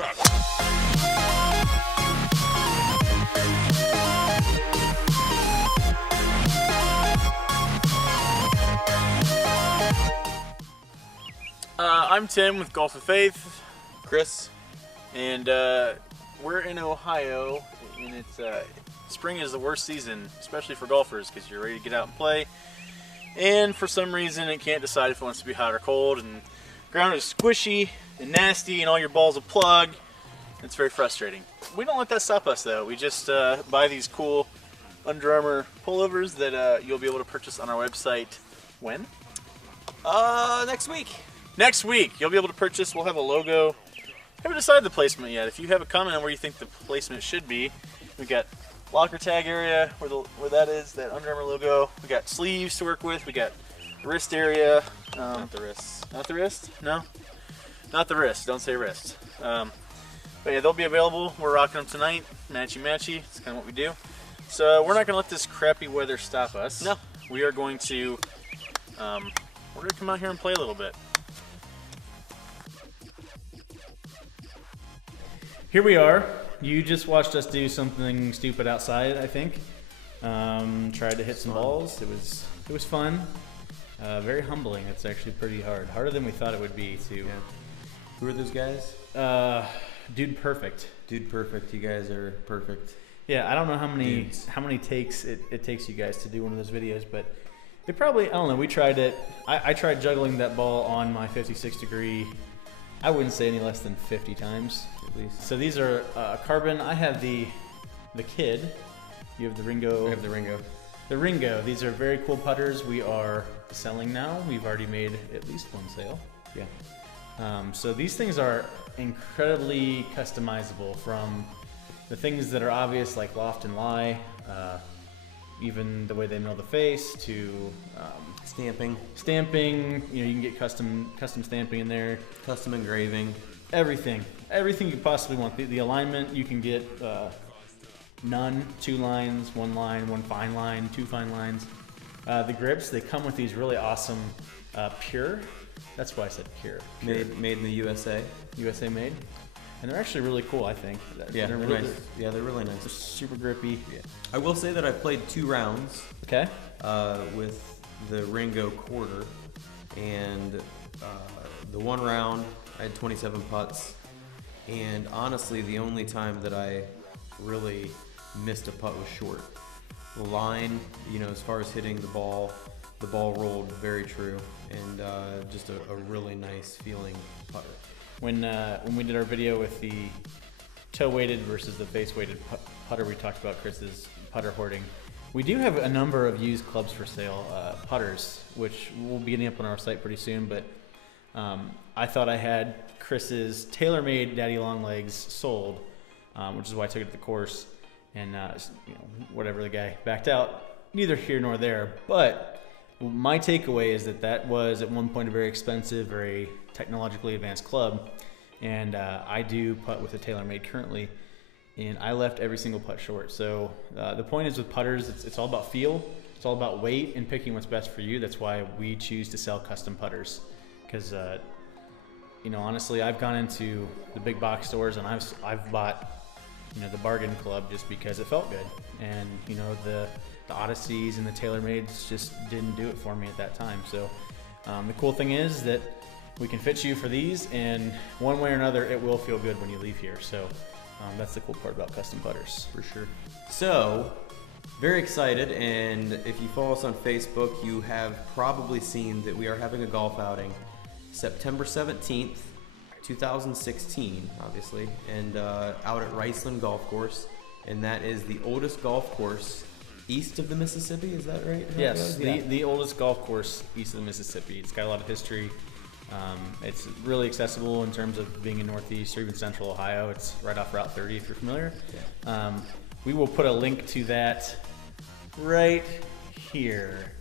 I'm Tim with Golf with Faith. Kris. And we're in Ohio, and it's spring is the worst season, especially for golfers, because you're ready to get out and play. And for some reason, it can't decide if it wants to be hot or cold, and the ground is squishy and nasty, and all your balls will plug. It's very frustrating. We don't let that stop us, though. We just buy these cool Under Armour pullovers that you'll be able to purchase on our website. When? Next week. Next week, you'll be able to purchase. We'll have a logo. Haven't decided the placement yet. If you have a comment on where you think the placement should be, we got locker tag area where that is, that Under Armour logo. We got sleeves to work with. We got wrist area. Not the wrist. Not the wrist? No, not the wrist. Don't say wrist. But yeah, they'll be available. We're rocking them tonight. Matchy matchy. It's kind of what we do. So we're not gonna let this crappy weather stop us. No. We are going to. We're gonna come out here and play a little bit. Here we are. You just watched us do something stupid outside, I think. Tried to hit some balls. It was fun. Very humbling. It's actually pretty hard. Harder than we thought it would be too. Yeah. Who are those guys? Dude Perfect. Dude Perfect. You guys are perfect. Yeah, I don't know how many takes it takes you guys to do one of those videos, but it probably, I don't know, we tried it. I tried juggling that ball on my 56 degree, I wouldn't say any less than 50 times at least. So these are carbon. I have the Kid. You have the Ringo. I have the Ringo. The Ringo. These are very cool putters. We are selling now. We've already made at least one sale. Yeah. So these things are incredibly customizable, from the things that are obvious like loft and lie, even the way they mill the face, to Stamping. You know, you can get custom stamping in there. Custom engraving. Everything you possibly want. The alignment, you can get none, 2 lines, 1 line, 1 fine line, 2 fine lines. The grips, they come with these really awesome pure. That's why I said pure. Made in the USA. USA made. And they're actually really cool, I think. Yeah, they're really nice. Yeah, they're really nice. They're super grippy. Yeah. I will say that I played 2 rounds. Okay. With the Ringo quarter, and the 1 round I had 27 putts, and honestly the only time that I really missed a putt was short. The line, you know, as far as hitting the ball rolled very true, and just a really nice feeling putter. When we did our video with the toe weighted versus the face weighted putter, we talked about Chris's putter hoarding. We do have a number of used clubs for sale, putters, which will be getting up on our site pretty soon, but I thought I had Chris's TaylorMade Daddy Long Legs sold, which is why I took it to the course, and you know, whatever, the guy backed out. Neither here nor there, but my takeaway is that was at one point a very expensive, very technologically advanced club, and I do putt with a TaylorMade currently, and I left every single putt short. So the point is with putters, it's all about feel, it's all about weight and picking what's best for you. That's why we choose to sell custom putters, because you know, honestly, I've gone into the big box stores and I've bought, you know, the bargain club just because it felt good, and you know, the Odysseys and the TaylorMades just didn't do it for me at that time. So the cool thing is that we can fit you for these, and one way or another it will feel good when you leave here. So that's the cool part about custom putters. For sure. So, very excited, and if you follow us on Facebook, you have probably seen that we are having a golf outing September 17th, 2016, obviously, and out at Riceland Golf Course, and that is the oldest golf course east of the Mississippi. Is that right? Yes, the oldest golf course east of the Mississippi. It's got a lot of history. It's really accessible in terms of being in Northeast or even Central Ohio. It's right off Route 30 if you're familiar. Yeah. We will put a link to that right here.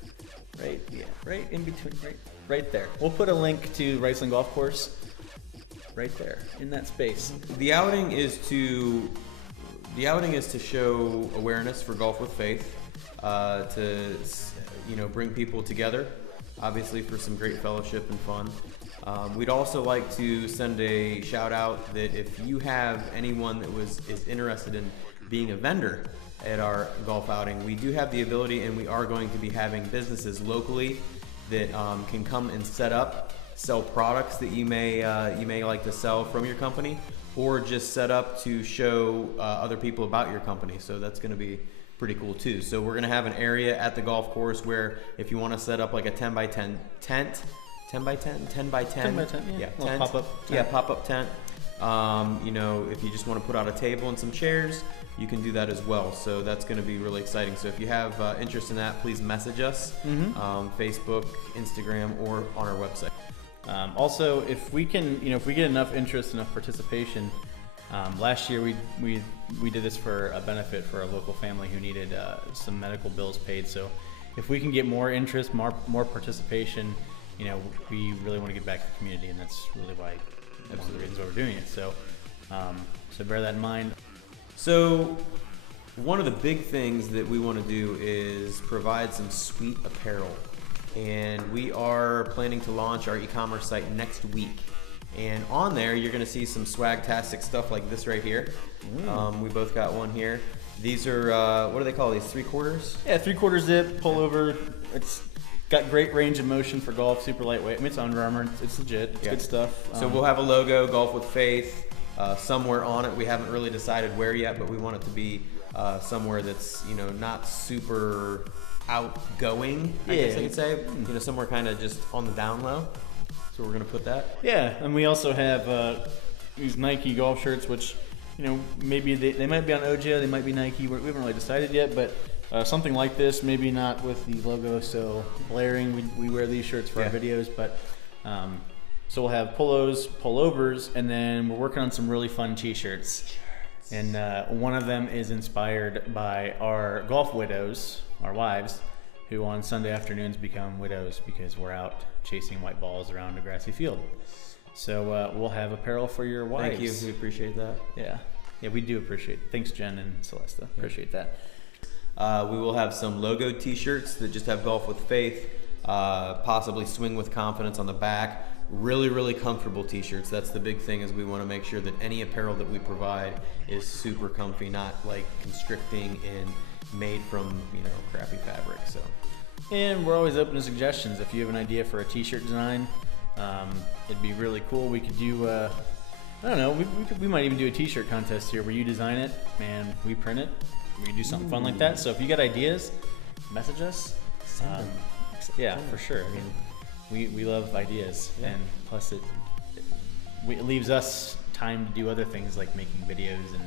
Right in between, right there. We'll put a link to Riceland Golf Course right there in that space. The outing is to show awareness for Golf with Faith, to bring people together, obviously for some great fellowship and fun. We'd also like to send a shout out that if you have anyone that is interested in being a vendor at our golf outing, we do have the ability, and we are going to be having businesses locally that can come and sell products that you may like to sell from your company, or just set up to show other people about your company. So that's going to be pretty cool too. So we're going to have an area at the golf course where if you want to set up like a 10 by 10 tent, 10 by 10, 10 by 10, 10 by 10, yeah, tent, pop-up tent. yeah, pop-up tent. You know, if you just want to put out a table and some chairs, you can do that as well. So that's going to be really exciting. So if you have interest in that, please message us, Facebook, Instagram, or on our website. Also, if we can, if we get enough interest, enough participation, last year we did this for a benefit for a local family who needed some medical bills paid. So if we can get more interest, more participation, we really want to give back to the community, and that's really why one of the reasons why we're doing it. So so bear that in mind. So one of the big things that we want to do is provide some sweet apparel, and we are planning to launch our e-commerce site next week. And on there, you're going to see some swag-tastic stuff like this right here. We both got one here. These are, what do they call these, 3/4? Yeah, 3/4 zip, pullover. It's got great range of motion for golf, super lightweight. I mean, it's Under Armour. It's legit. It's good stuff. So we'll have a logo, Golf with Faith, somewhere on it. We haven't really decided where yet, but we want it to be somewhere that's, not super outgoing, I guess I could say. Somewhere kind of just on the down low. So we're going to put that. Yeah, and we also have these Nike golf shirts, which, maybe they might be on OJO, they might be Nike. We haven't really decided yet, but something like this, maybe not with the logo so blaring. We wear these shirts for our videos, but so we'll have polos, pullovers, and then we're working on some really fun t-shirts. And one of them is inspired by our golf widows, our wives, who on Sunday afternoons become widows because we're out chasing white balls around a grassy field. So we'll have apparel for your wives. Thank you. We appreciate that. Yeah, we do appreciate it. Thanks, Jen and Celesta. Appreciate that. We will have some logoed t-shirts that just have Golf with Faith, possibly Swing with Confidence on the back. Really, really comfortable t-shirts. That's the big thing, is we want to make sure that any apparel that we provide is super comfy, not like constricting and made from, crappy fabric. So. And we're always open to suggestions. If you have an idea for a t-shirt design, it'd be really cool. We could do, I don't know, we might even do a t-shirt contest here where you design it and we print it. We could do something fun like that. So if you got ideas, message us. Yeah, for sure. I mean, we love ideas, and plus it leaves us time to do other things like making videos and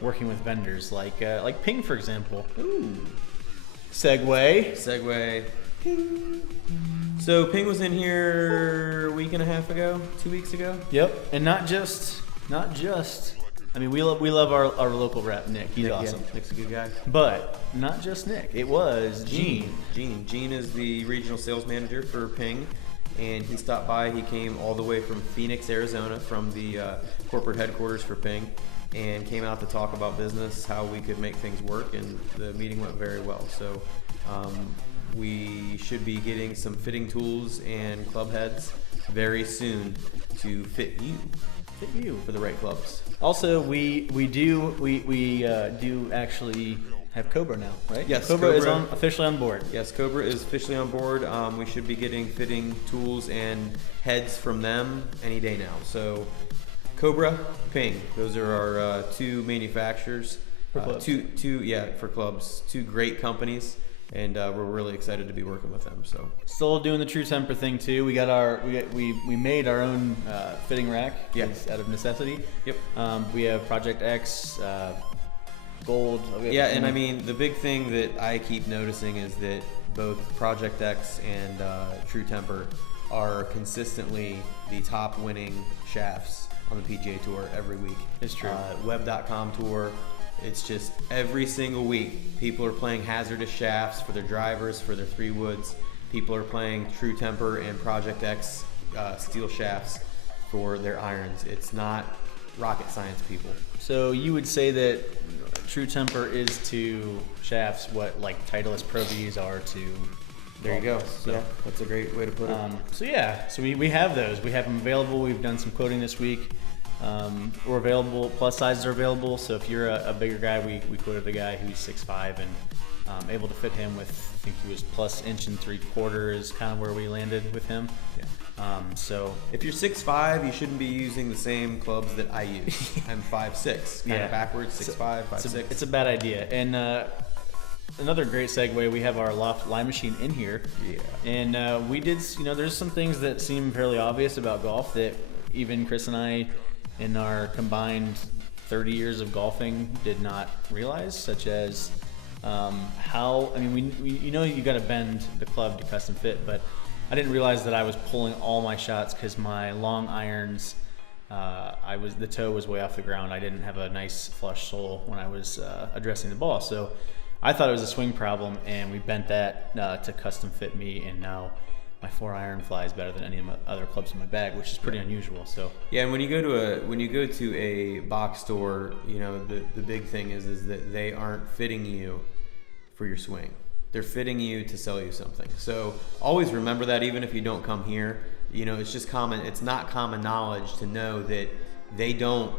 working with vendors, like Ping, for example. Ooh. Segue. So Ping was in here a week and a half ago, 2 weeks ago. Yep, and not just. I mean, we love our local rep, Nick. He's awesome. Yeah, Nick's a good guy. But not just Nick. It was Gene. Gene is the regional sales manager for Ping, and he stopped by. He came all the way from Phoenix, Arizona, from the corporate headquarters for Ping, and came out to talk about business, how we could make things work, and the meeting went very well. So we should be getting some fitting tools and club heads very soon to fit you for the right clubs. Also, we do actually have Cobra now, right? Yes, Cobra is officially on board. Yes, Cobra is officially on board. We should be getting fitting tools and heads from them any day now. So Cobra, Ping, those are our two manufacturers. For clubs. For clubs. Two great companies, and we're really excited to be working with them. So still doing the True Temper thing too. We made our own fitting rack. Yes. Out of necessity. Yep. We have Project X, Gold. Yeah, and I mean, the big thing that I keep noticing is that both Project X and True Temper are consistently the top winning shafts on the PGA Tour every week. It's true. Web.com Tour. It's just every single week, people are playing hazardous shafts for their drivers, for their 3-woods. People are playing True Temper and Project X steel shafts for their irons. It's not rocket science, people. So you would say that True Temper is to shafts what like Titleist Pro Vs are to There you go. So, yeah, that's a great way to put it. So we have those. We have them available. We've done some quoting this week. We're available. Plus sizes are available. So if you're a bigger guy, we quoted a guy who's 6'5" and able to fit him with, I think he was plus 1 3/4 is kind of where we landed with him. Yeah. So if you're 6'5", you shouldn't be using the same clubs that I use. I'm 5'6", kind of backwards, 6'5", 5'6". It's a bad idea. And another great segue, we have our loft line machine in here. Yeah. And we did, there's some things that seem fairly obvious about golf that even Kris and I, in our combined 30 years of golfing, did not realize, such as you got to bend the club to custom fit, but I didn't realize that I was pulling all my shots because my long irons, the toe was way off the ground. I didn't have a nice flush sole when I was addressing the ball, so I thought it was a swing problem, and we bent that to custom fit me, and now my 4-iron flies better than any of my other clubs in my bag, which is pretty unusual. So yeah, and when you go to a box store, the big thing is that they aren't fitting you for your swing. They're fitting you to sell you something. So always remember that, even if you don't come here. It's just common. It's not common knowledge to know that they don't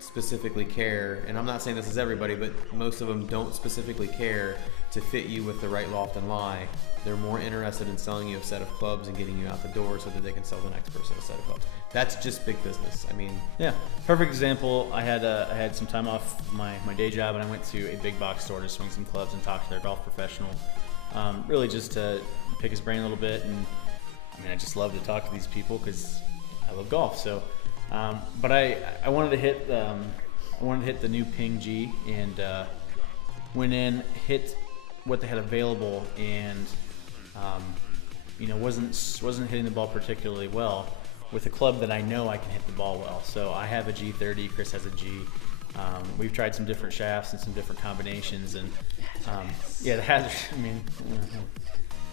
specifically care, and I'm not saying this is everybody, but most of them don't specifically care to fit you with the right loft and lie. They're more interested in selling you a set of clubs and getting you out the door so that they can sell the next person a set of clubs. That's just big business. Yeah, perfect example. I had some time off my day job, and I went to a big box store to swing some clubs and talk to their golf professional, really just to pick his brain a little bit. And I just love to talk to these people because I love golf. So, but I wanted to hit the new Ping G, and went in, hit what they had available, and wasn't hitting the ball particularly well with a club that I know I can hit the ball well. So I have a G30, Kris has a G. We've tried some different shafts and some different combinations, and the hazard.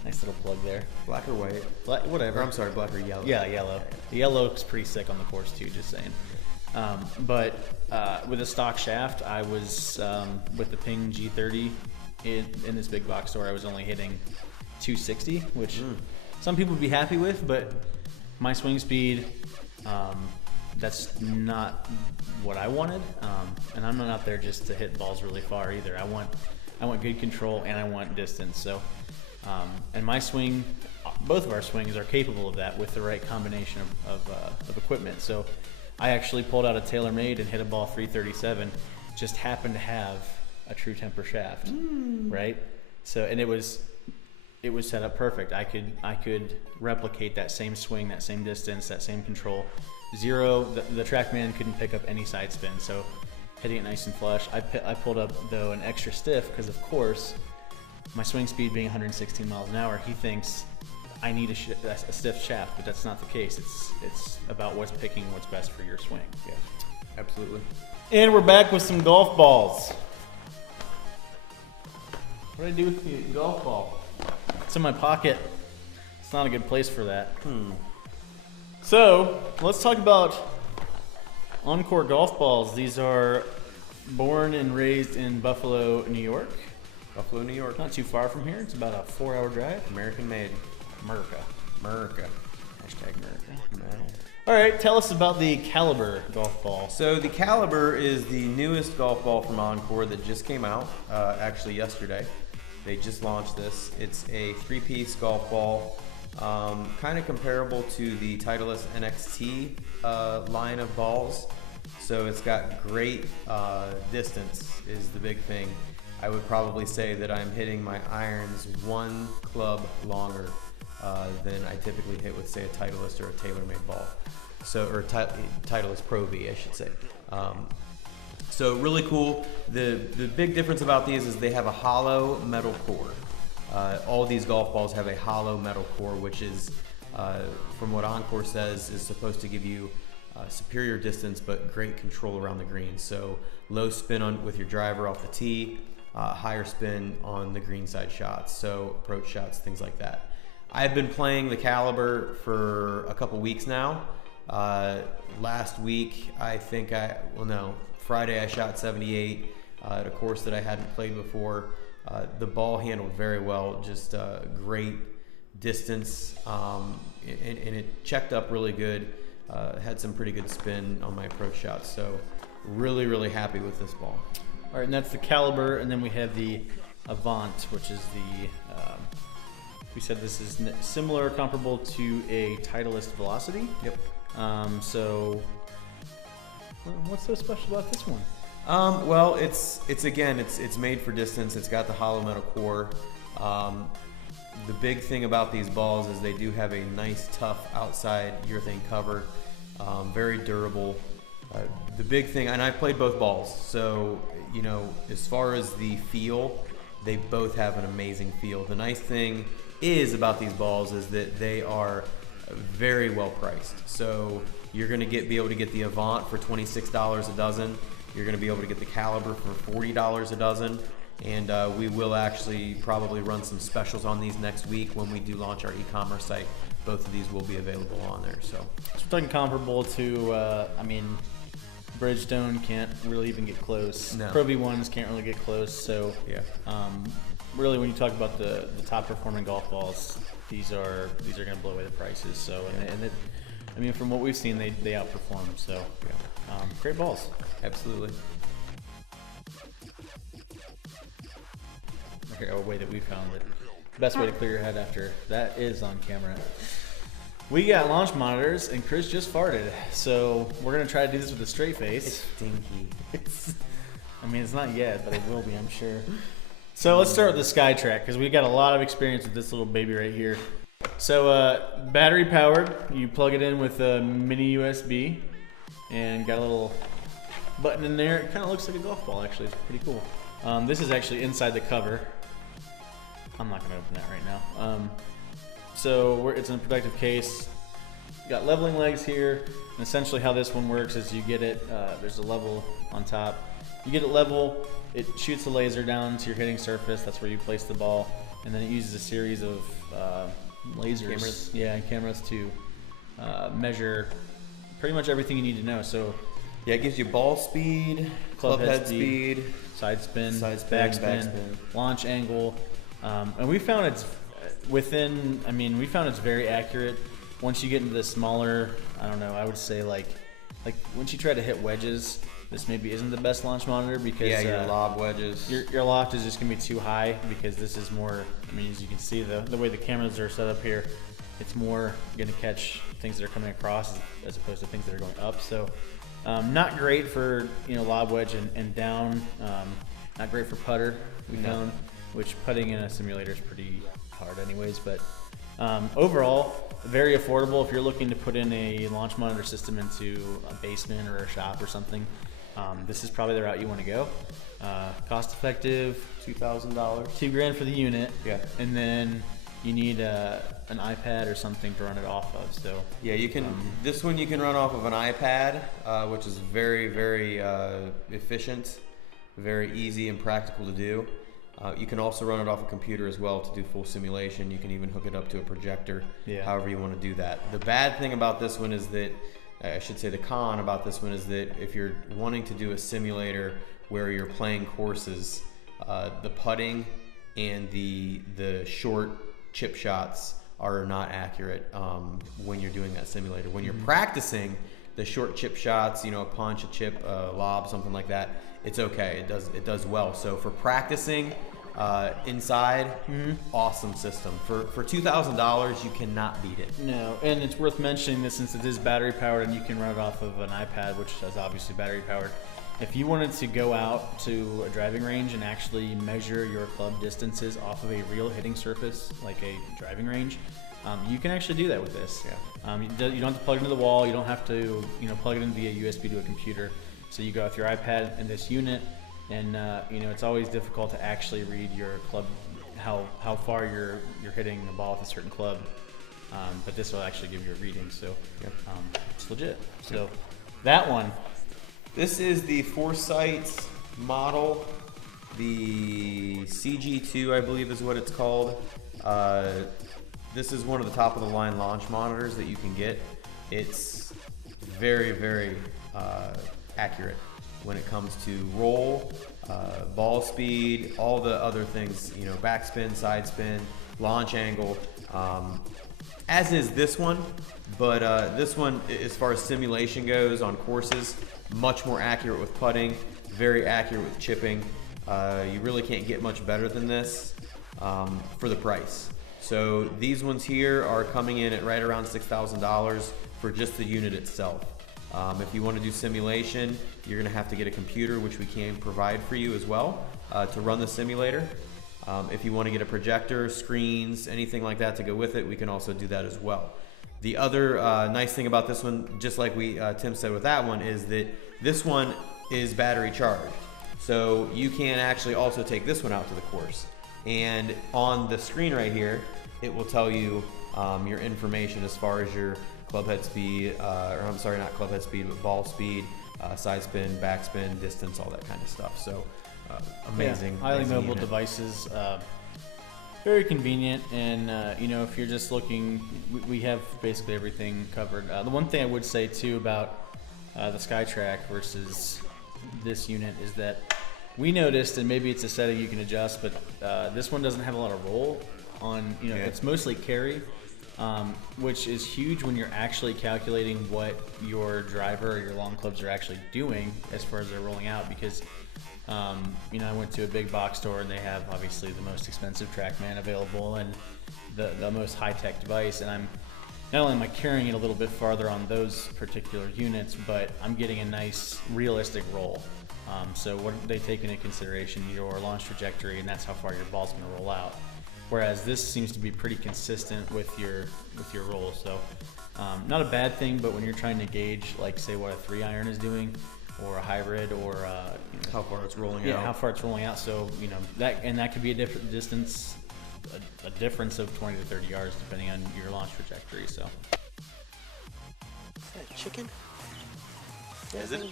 Nice little plug there. Black or white? Whatever. Or, I'm sorry, black or yellow. Yeah, yellow. The yellow looks pretty sick on the course too, just saying. But with a stock shaft, I was with the Ping G30 in this big box store. I was only hitting 260, which some people would be happy with, but my swing speed, that's not what I wanted. And I'm not out there just to hit balls really far either. I want good control, and I want distance. So, and my swing, both of our swings are capable of that with the right combination of equipment. So I actually pulled out a TaylorMade and hit a ball 337, just happened to have a true temper shaft, right? So, and it was set up perfect. I could replicate that same swing, that same distance, that same control. Zero, the TrackMan couldn't pick up any side spin, so hitting it nice and flush. I pulled up, though, an extra stiff because, of course, my swing speed being 116 miles an hour, he thinks I need a stiff shaft, but that's not the case. It's about what's best for your swing. Yeah, absolutely. And we're back with some golf balls. What did I do with the golf ball? It's in my pocket. It's not a good place for that. So let's talk about Encore golf balls. These are born and raised in Buffalo, New York. Buffalo, New York. Not too far from here. It's about a 4-hour drive. American made. America. Hashtag America. All right, tell us about the Caliber golf ball. So the Caliber is the newest golf ball from Encore that just came out, actually yesterday. They just launched this. It's a 3-piece golf ball, kind of comparable to the Titleist NXT line of balls. So it's got great distance is the big thing. I would probably say that I'm hitting my irons one club longer than I typically hit with, say, a Titleist or a TaylorMade ball. So, or Titleist Pro V, I should say. So really cool. The big difference about these is they have a hollow metal core. All these golf balls have a hollow metal core, which is, from what Encore says, is supposed to give you superior distance but great control around the green. So low spin with your driver off the tee, higher spin on the green side shots, so approach shots, things like that. I've been playing the Caliber for a couple weeks now. Last week, Friday I shot 78 at a course that I hadn't played before. The ball handled very well, just great distance, and it checked up really good. Had some pretty good spin on my approach shots, so really happy with this ball. All right, and that's the caliber, and then we have the Avant, which is the, we said this is similar, comparable to a Titleist Velocity. Yep. So, what's so special about this one? Well, it's made for distance. It's got the hollow metal core. The big thing about these balls is they do have a nice, tough outside urethane cover, very durable. The big thing, and I played both balls, so you know, as far as the feel, they both have an amazing feel. The nice thing is about these balls is that they are very well priced. So you're going to be able to get the Avant for $26 a dozen. You're going to be able to get the Caliber for $40 a dozen. And we will actually probably run some specials on these next week when we do launch our e-commerce site. Both of these will be available on there. So we're talking comparable to, I mean, Bridgestone can't really even get close. No. Pro V1s can't really get close. So yeah, really, when you talk about the top performing golf balls, these are going to blow away the prices. So I mean, from what we've seen, they outperform. So yeah, great balls. Absolutely. A way that we found it. Best way to clear your head after that is on camera. We got launch monitors, and Kris just farted. So we're gonna try to do this with a straight face. It's stinky. I mean, it's not yet, but it will be, I'm sure. So let's start with the SkyTrack, because we got a lot of experience with this little baby right here. So battery powered. You plug it in with a mini USB, and got a little button in there. It kind of looks like a golf ball, actually. It's pretty cool. This is actually inside the cover. I'm not going to open that right now. So it's in a protective case. Got leveling legs here. And essentially how this one works is you get it, there's a level on top. You get it level, it shoots a laser down to your hitting surface. That's where you place the ball. And then it uses a series of lasers. Cameras. Yeah, cameras to measure pretty much everything you need to know. So yeah, it gives you ball speed, club head speed, side spin, backspin, launch angle. And we found it's we found it's very accurate. Once you get into the smaller, I don't know, I would say like once you try to hit wedges, this maybe isn't the best launch monitor because your lob wedges. Your loft is just gonna be too high because this is more, I mean, as you can see the way the cameras are set up here, it's more gonna catch things that are coming across as opposed to things that are going up. So not great for, you know, lob wedge and down. Not great for putter, we found, which putting in a simulator is pretty hard anyways. But overall, very affordable if you're looking to put in a launch monitor system into a basement or a shop or something. This is probably the route you want to go. Cost effective, $2,000. $2,000 for the unit. Yeah. And then you need an iPad or something to run it off of. So yeah, you can. This one you can run off of an iPad, which is very efficient, very easy and practical to do. You can also run it off a computer as well to do full simulation. You can even hook it up to a projector, however you want to do that. The bad thing about this one is that, I should say the con about this one is that if you're wanting to do a simulator where you're playing courses, the putting and the short chip shots are not accurate when you're doing that simulator. When you're practicing the short chip shots, you know, a punch, a chip, a lob, something like that, it's okay. It does well. So for practicing inside, awesome system. For $2,000, you cannot beat it. No, and it's worth mentioning this since it is battery powered and you can run it off of an iPad, which is obviously battery powered. If you wanted to go out to a driving range and actually measure your club distances off of a real hitting surface, like a driving range, you can actually do that with this. Yeah. You don't have to plug it into the wall. You don't have to, plug it in via USB to a computer. So you go with your iPad and this unit, and it's always difficult to actually read your club, how far you're hitting the ball with a certain club. But this will actually give you a reading, so it's legit. So that one. This is the Foresight model, the CG2, I believe is what it's called. This is one of the top of the line launch monitors that you can get. It's very accurate when it comes to roll, ball speed, all the other things, backspin, side spin. launch angle, as is this one. But this one, as far as simulation goes on courses, much more accurate with putting, very accurate with chipping. You really can't get much better than this for the price. So these ones here are coming in at right around $6,000 for just the unit itself. If you want to do simulation, you're going to have to get a computer, which we can provide for you as well, to run the simulator. If you want to get a projector, screens, anything like that to go with it, we can also do that as well. The other nice thing about this one, just like Tim said with that one, is that this one is battery charged. So you can actually also take this one out to the course. And on the screen right here, it will tell you your information as far as your club head speed, or I'm sorry, not club head speed, but ball speed, side spin, backspin, distance, all that kind of stuff. So amazing. Yeah, highly amazing mobile unit. devices. Very convenient, and you know, if you're just looking, we have basically everything covered. The one thing I would say too about the SkyTrack versus this unit is that we noticed, and maybe it's a setting you can adjust, but this one doesn't have a lot of roll on. You know, it's mostly carry, which is huge when you're actually calculating what your driver or your long clubs are actually doing as far as they're rolling out, because. You know, I went to a big box store and they have obviously the most expensive TrackMan available and the most high-tech device, and not only am I carrying it a little bit farther on those particular units, but I'm getting a nice realistic roll. So what they take into consideration your launch trajectory, and that's how far your ball's going to roll out. Whereas this seems to be pretty consistent with your roll. So not a bad thing, but when you're trying to gauge, like say what a 3-iron is doing, or a hybrid, or you know, How far it's rolling out. Yeah, how far it's rolling out. So you know that could be a different distance, a difference of 20 to 30 yards depending on your launch trajectory. So. Is that a chicken? Is it?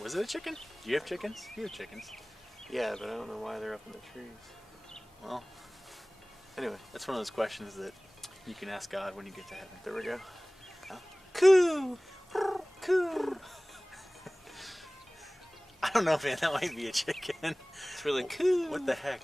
Was it a chicken? Do you have chickens? You have chickens. Yeah, but I don't know why they're up in the trees. Well, Anyway, that's one of those questions that you can ask God when you get to heaven. there we go. Oh. Coo! Coo! I don't know, man. That might be a chicken. It's really cool. What the heck?